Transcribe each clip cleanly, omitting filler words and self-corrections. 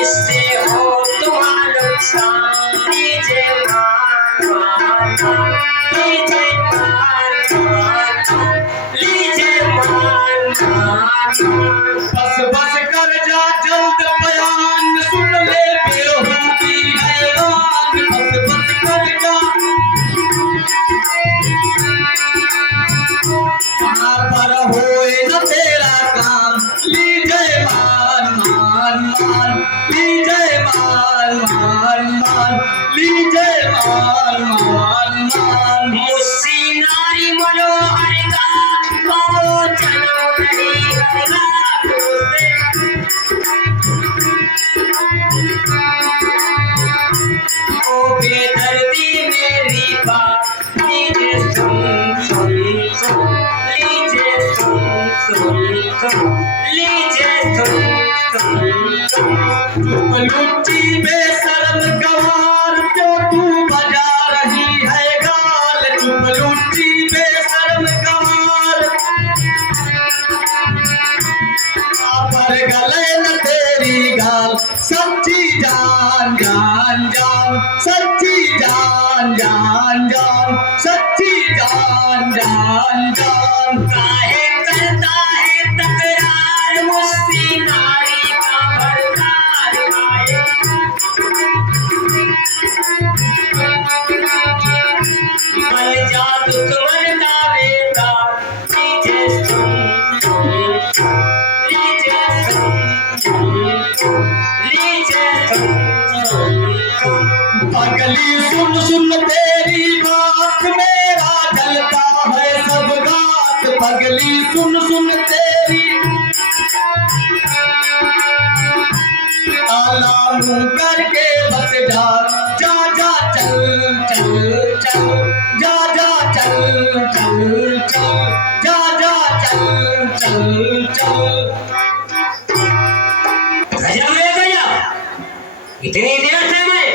इससे हो तुम्हारा नुकसान। लीजिए मान मान लीजिए मान लीजिए मान बस बस कर जा जल्द बयान, सुन ले बेहूदी हैरान। बस बस कर जा, कहाँ पर होए न तेरा काम। लीजिए मान मान मान लीजिए मान मान मान लीजिए मान मान मान। मुझसी नारी मनोहर का पाओ चलो नहीं हरगा। ओ बेदर्दी मेरी बात लीजिए सुन सुन सुन। लीजिए सुन सुन सुन लीजिए सुन सुन सुन। लुच्ची बेशर्म गवार क्यों तू बजा रही है गाल। चुप लुच्ची बेशर्म गवार, पर गले न तेरी गाल। सच्ची जान जान जान सच्ची जान जान जान सच्ची जान जान जान। काहे करता है तकरार मुझसी नारी का भरदार। बन जा दुश्मन का बेटा। लीजिए सुन सुन लीजिए सुन सुन लीजिए सुन सुन। पगली सुन सुन तेरी बात, मेरा जलता है सब गात। पगली सुन सुन तेरी, आला मुंह करके बस जा। जा जा चल चल चल जा जा चल चल चल जा जा चल चल चल। गजब है गजब। इतनी देर से मैं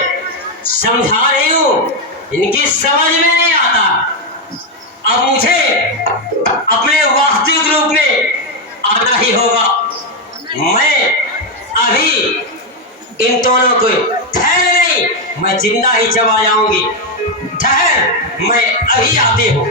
समझा रही हूँ, इनकी समझ में नहीं आता। अब मुझे अपने वास्तविक रूप में आना ही होगा। मैं अभी इन दोनों को ठहर नहीं, मैं जिंदा ही चबा जाऊंगी। ठहर, मैं अभी आती हूँ।